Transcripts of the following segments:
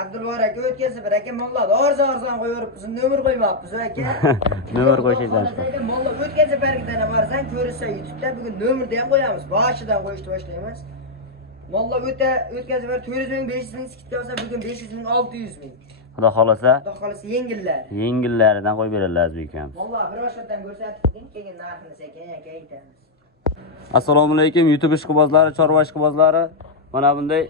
Abdulvar aka o'tkazib bir aka mollarni arzon qo'yib biz nomer qo'ymoqmiz aka. Nomer qo'yishingizdan. Mollar o'tkazib bergidan borsan ko'rsa YouTube'da bugun nomerni ham qo'yamiz. Boshidan qo'yishni boshlaymiz. Mollar o'tkazib ber 400 ming 500 ming skidka bo'lsa bugun 500 ming 600 ming. Xudo xolasa. Xudo xolasa yengillar. Yengillaridan qo'yib beradilar Azbek akam. Mollar bir boshqatdan ko'rsatdik, keyin narxini sekin aytamiz. Assalomu alaykum YouTube ishqibozlari, chorva ishqibozlari. Mana bunday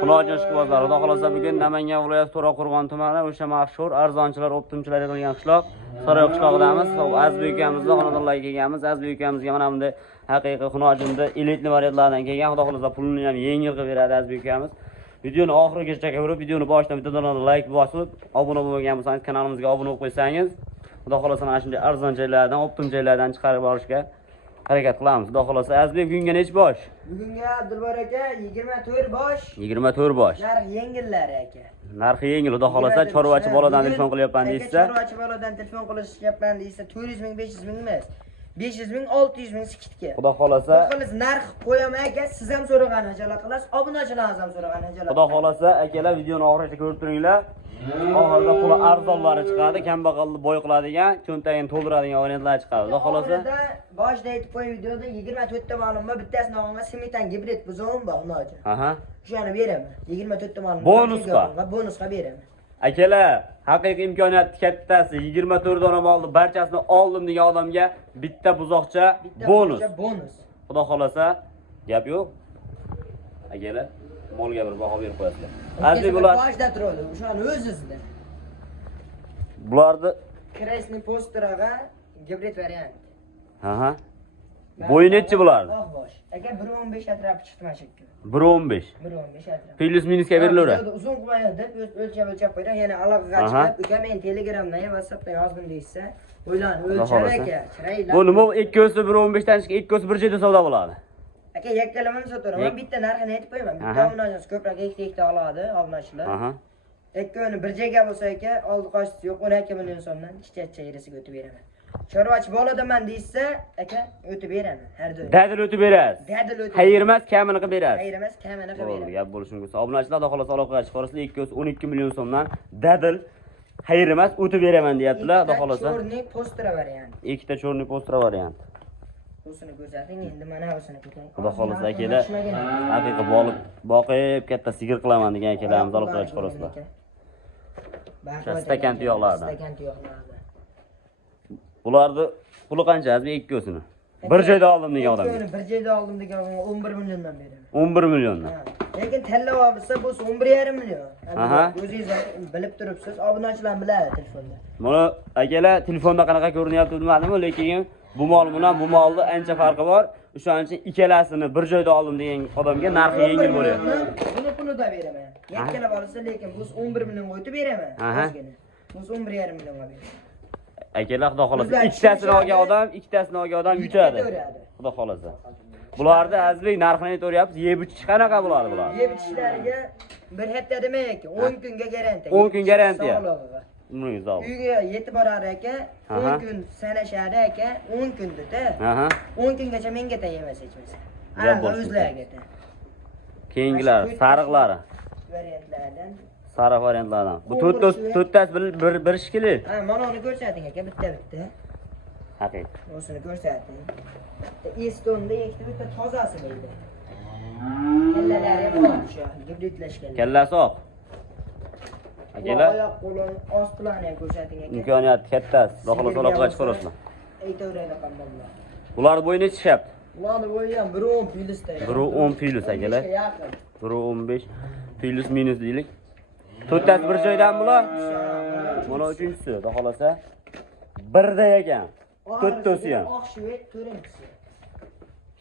quloqjon ishqibozlari. Xudo xolasa bugun Namangan viloyati To'raqo'rg'on tumani o'sha mashhur arzonchilar, optimchilar yig'ilgan qishloq, Saroy qishlog'idamiz. Azbek akamizga xonadonlarga kelganmiz. Azbek akamizga mana bunday haqiqiy xunojimda elitli variantlardan kelgan. Xudo xolasa pulini ham yengil qilib beradi Azbek akamiz. Videoni oxirigacha ko'rib, videoni boshidan bittadan like bosib, obuna bo'lmagan bo'lsangiz kanalimizga obuna bo'lib qo'ysangiz, xudo xolasa mana shunday arzon joylardan, optim joylardan chiqarib borishga harakat qilamiz. Xudo xolasa Azbek bugunga nech bosh? Bugunga Abdulvar aka 24 bosh. 24 bosh. Narx yengillar aka. Narxi yengil, xudo xolasa chorvachi boladan telefon qilyapman deysiz. Chorvachi boladan telefon qilishyapman deysiz, 400 ming 500 ming emas. 500 ming 600 ming skidka. Xudo xolasa. Xudo narx qo'yaman aka, siz ham so'ragan ajalar qilasiz, obunachilarimiz ham so'ragan ajalar. Xudo xolasa akalar videoni oxirigacha ko'rib turinglar. Oxirida puli arzonlari chiqadi, kambag'alni boy qiladigan, cho'ntagini to'ldiradigan variantlar chiqadi. Xudo xolasa. Boshida aytib qo'ying videoda 24 ta ma'lum bor, bittasini olganman Simitan gibrid buzog'im bor unachi. Aha. O'shani beraman. 24 ta ma'lum. Bonusga beraman. Akalar, haqiqiy imkoniyat kattasi 24 dona molni barchasini oldim degan odamga bitta buzoqcha bonus. Xudo xolasa, gap yo'q. Akalar, molga bir baho berib qo'yasizlar. Azli bular boshda turadi, o'shani o'zingizda. Bularni Kresni posteraga gibrid variant. Aha. Bo'yi nechi bularni? Bosh. Aka 1.15 atrofga chiqdi mana shu yerga. 1.15. 1.15 atrofga. Plus minusga berilaveradi. Uzun qo'yadi, o'lchab qo'ygan, yana aloqaga chiqib, uka men Telegramdan ham WhatsAppdan yozdim deysa, o'ylan, o'lchab aka, chiroyli. Bu nima ikkosi 1.15 dan chiqib, ikkosi bir joyda savdo bo'ladi. Aka yakkalamani sotaman, bitta narxini aytib qo'yaman. Bitta undan ko'proq ikkita oladi obunachilar. Aha. Ikkoni bir joyga bo'lsa aka, oldi qochdi yo'q, 12 million so'mdan ishchi yerisiga o'tib beraman. Chorvachi boladaman deysa, aka o'tib beraman har doim. Dadil o'tib berasiz. Dadil o'tib. Xayrmas kamini qilib berasiz. Xayrmas kamini qilib beraman. Gap bo'lishi mumkin. Obunachilar xudo xolasa aloqaga chiqarsizlar, ikkosi 12 million so'mdan dadil xayrmas o'tib beraman deyaptilar, xudo xolasa. Chorniy postera variant. Ikkita chorniy postera variant. Busini ko'rsating, endi mana busini ko'ring. Xudo xolasa akalar, haqiqiy boqib katta sigir qilaman degan akalarimiz aloqaga chiqarsizlar. Stakan tuyoqlardan. Stakan tuyoqlardan. Bularni puli qancha Azbek ikkosini? Bir joyda oldim degan odam. Bir joyda oldim degan 11 milliondan beraman. 11 milliondan. Lekin tanlab olsa bu 11,5 million. Aha. O'zingiz bilib turibsiz, obunachilar biladi telefonda. Mana akalar telefonda qanaqa ko'rinyapti bilmadimmi, lekin bu mol bilan bu molning ancha farqi bor. O'shaning uchun ikkalasini bir joyda oldim degan odamga narxi yengil bo'ladi. Buni da beraman. Yakkalab olsa, lekin bu 11 million o'tib beraman. O'zgina. Bu 11,5 millionga beraman. Akalar xudo xolasa ikkitasini olgan odam yutadi. Xudo xolasa. Bularda Azbek narxini aytayapsiz, yeb ichish qanaqa bo'ladi bular? Yeb ichishlariga bir hafta demak, 10 kunga garantiya. 10 kun garantiya. Umringiz uzoq. Uyga yetib borar aka, 10 kun sanashadi aka, 10 kunda-da. 10 kungacha menga tayyormas hechmasa. O'zlariga. Keyingilar sariqlari. Variantlardan. Sariq variantlardan. Bu to'rttasi bir shikili. Ha, mana uni ko'rsating aka, bitta. Haqiqiy. O'sini ko'rsating. Estonda bitta tozasi deydi. Kallalari ham bor shu, gibridlashgan. Kallasi oq. Akalar, oyoq qo'lin ostlarini ham ko'rsating aka. Imkoniyat kattasi. Xudo xolasa aloqaga chiqarasizlar. Aytaveradi qanday. Bular bo'yi necha chiqyapti? Bularni bo'yi ham 1.10 plyusda. 1.10 plyus akalar. 1.15 plyus minus deylik. To'rttasi bir joydan bular. Mana uchinchisi, xudo xolasa birda ekan. To'rttasi ham. Oq shvet to'rinchisi.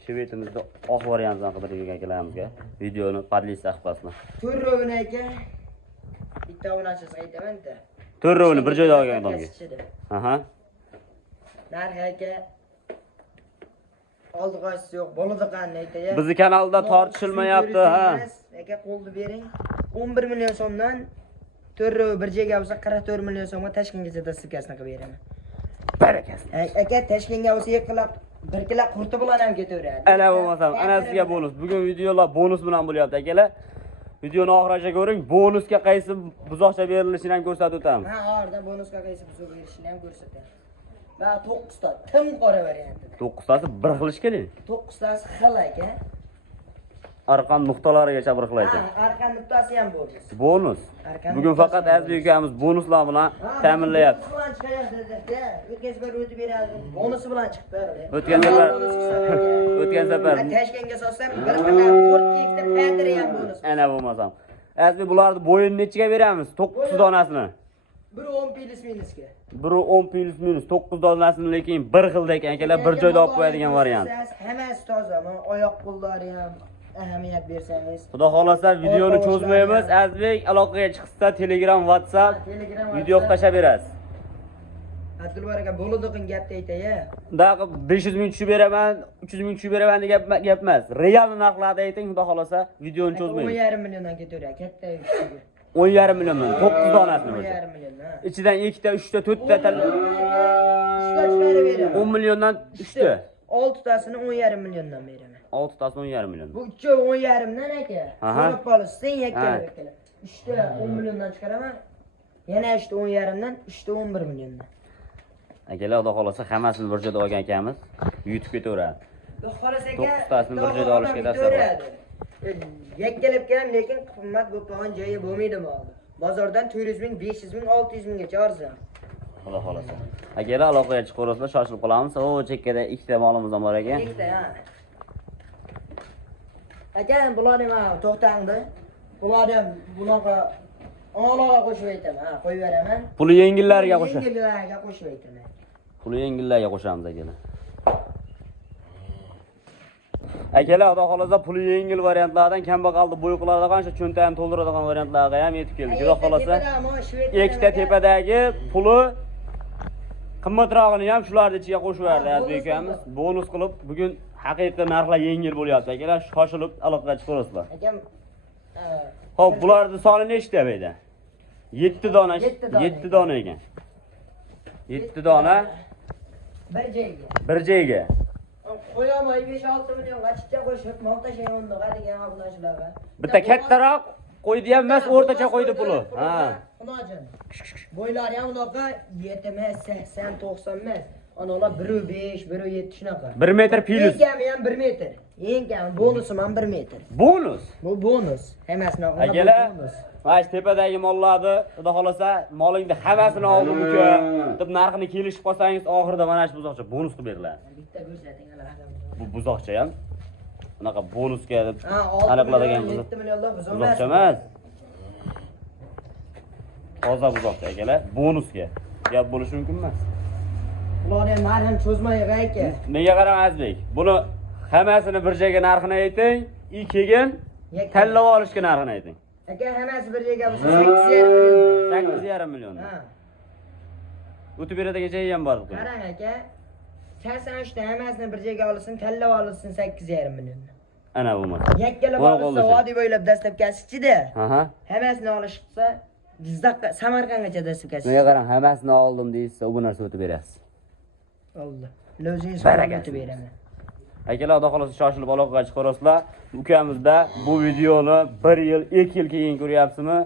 Shvetimizda oq variantdan qidirgan akalarimizga videoni podlist qilib qo'yasizlar. To'rrovni aka. Bitta o'rnachisiga aytaman-da. To'rrovni bir joyda olgan odamga. Aha. Narx aka. Oldi qo'ysiz yo'q, bo'ladi qanday aytay. Bizning kanalda tortishilmayapti, ha. Aka qo'lni bering. 11 million so'mdan to'rrov bir joyga bo'lsa 44 million so'mga Toshkentgacha dasturkasini qilib beraman. Barakasi. Aka Toshkentga bo'lsa 1 kilo qurti bilan ham ketaveradi. Ana bo'lmasam, ana sizga bonus. Bugun videolar bonus bilan bo'lyapti akalar. videoni oxirigacha ko'ring. Bonusga qaysi buzoqcha berilishini ham ko'rsatib o'tamiz. Ha, oradan bonusga qaysi buzoq berishini ham ko'rsatamiz. Va 9 ta tim qora variantida. 9 tasi bir xil ish keling. 9 tasi xil aka. Arqon nuqtalarigacha bir xil ekan. Ha, arqon nuqtasi ham bonus. Bonus. Bugun faqat Azbek ukamiz bonuslar bilan ta'minlayapti. Bonus bilan chiqyapti. O'tgan safar o'tib beradi. Bonusi bilan chiqib berdi. O'tgan safar Tashkentga so'sam bir qilib 4 ta padri ham bonus. ana bo'lmasam. Azbek bularni bo'yini nechiga beramiz? 9 donasini. Biri 10 plus minusga. Biri 10 plus minus 9 donasini lekin bir xilda ekan akalar, bir joyda olib qo'yadigan variant. Hammasi toza, mana oyoq qo'llari ham ahamiyat bersangiz. Xudo xolasa videoni cho'zmaymiz. Azbek aloqaga chiqsa Telegram, WhatsApp video tashlab berasiz. Abdulbar aka bo'ladigan gapni aytay-a. Undaqib 500 ming tushib beraman, 300 ming tushib beraman degan gap emas. Real narxlarda ayting, xudo xolasa videoni cho'zmaymiz. 10,5 milliondan ketaveradi, katta yukchiga. 10,5 milliondan 9 donasini o'zi. 10,5 million, ha. Ichidan 2 ta, 3 ta, 4 ta 3ta chiqarib beraman. 10 milliondan 3 ta. 6 tasini 10,5 milliondan beraman. 6 tasi 10,5 million. Bu 3 10,5 dan aka. So'rab qolsin yakkalab akalar. 3ta 10 milliondan chiqaraman. Yana 3ta 10,5 dan, 3ta 11 milliondan. Akalar, xudo xolasa hammasini bir joyda olgan ekanmiz. Yutib ketaveradi. Xudo xolasa aka. 9 tasini bir joyda olishga dastur. Yakkalab kelam, lekin qimmat bo'lib qolgan joyi bo'lmaydi molda. Bozordan 400 ming, 500 ming, 600 minggacha arzon. Xudo xolasa. Akalar, aloqaga chiqaverasizlar, shoshilib qolamiz. O chekkada 2 ta molimiz ham bor ekan. 2 ta, ha. Aka, bularni mana to'xtangdi. Bularni bunaqa a'loga qo'shib aytaman, ha, qo'yib beraman. Puli yengillarga qo'shamiz. Yengillarga qo'shib aytaman. Puli yengillarga qo'shamiz akalar. Akalar, xudo xolasa puli yengil variantlardan kambag'alni bo'yqalarda qancha cho'nta ham to'ldiradigan variantlarga ham yetib keldik. Xudo xolasa ikkita tepadagi puli qimmatrog'ini ham shularning ichiga qo'shib berdi Azbek ukamiz. Bonus qilib bugun haqiqiy narxlar yengil bo'lyapti akalar. Shoshilib aloqaga chiqaverasizlar. Akam, xo'p, bularning soni nechta deydi? 7 dona, 7 dona ekan. 7 dona bir joyga. bir joyga. Qo'yamay 5-6 million qachcha qo'shib, montaj o'rniga degan obunachilarga. Bitta kattaroq qo'ydi ham emas, o'rtacha qo'ydi puli. Ha. Xudojon. Bo'ylari ham unaqa 70, 80, 90 emas. Anolar 1.5, 1.7 shunaqa. 1 metr plus. Eng kami ham 1 metr. Eng kami bonusim ham 1 metr. Bonus. Bu bonus. Hammasini Akalar, mana tepadagi mollarni, xudo xolasa, molingni hammasini oldim uka deb narxini kelishib qolsangiz, oxirida mana shu buzoqcha bonus qilib beriladi. Bitta ko'rsating ana. Bu buzoqcha ham bunaqa bonusga deb Ha, aniqladigan 7 millionlar buzoqcha emas. Toza buzoqcha akalar, bonusga gap bo'lishi mumkin emas. Ularni narxini cho'zmaylik aka. Menga qarang Azbek, buni hammasini bir joyga narxini ayting, keyin tanlab olishga narxini ayting. Aka, hammasi bir joyga bo'lsa 8,5 million. 8,5 million. Ha. O'tib beradigan joyi ham bor. Qarang aka. 83 ta hammasini bir joyga olsin, tanlab olsin 8,5 million. Ana bo'lmasa. Yakkalab olsa vodiy bo'ylab dastlabkasi-da. Aha. Hammasini olishsa, Jizzaxga, Samarqandgacha dastlabkasi. Menga qarang, hammasini oldim deysiz, u narsa o'tib berasiz. Oldi. O'zingiz o'tib beraman. Akalar, xudo xolasa shoshilib aloqaga chiqaverasizlar. Ukamizda bu videoni 1 yil, 2 yil keyin ko'ryapsizmi?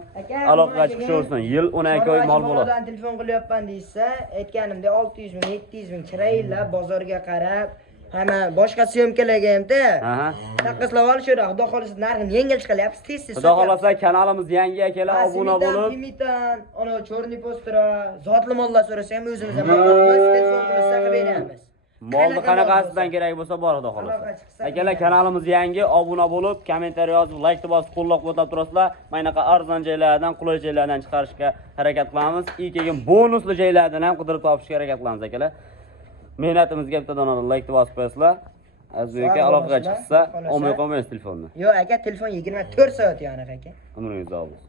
Aloqaga chiqishaversin. Yil 12 oy mol bo'ladi. Monodan telefon qilyapman deysa, aytganimda 600 ming, 700 ming chiraylar bozorga qarab, hamma boshqa syomkalarga ham-da. Aha. Taqqaslab olishadi. Xudo xolasa narxini yengil chiqaryapsiz, tez-tez. Xudo xolasa kanalimiz yangi akalar, obuna bo'lib, Limitan, ana Chorniy postira, zotli mollar so'rasa ham o'zimiz ham boqamiz, telefon qilsa qilib beramiz. molni qanaqasidan kerak bo'lsa bor, xudo xolasa. Akalar, kanalimiz yangi, obuna bo'lib, kommentariy yozib, like bosib, qo'llab-quvvatlab turasizlar. Mana bunaqa arzon joylardan, qulay joylardan chiqarishga harakat qilamiz. Keyin bonusli joylardan ham qidirib topishga harakat qilamiz akalar. Mehnatimizga bitta dona like bosib qo'yasizlar. Azbek aka aloqaga chiqsa, olmay qolmaysiz telefonni. Yo'q aka, telefon 24 soat yoniq aka. Umringiz uzoq bo'lsin.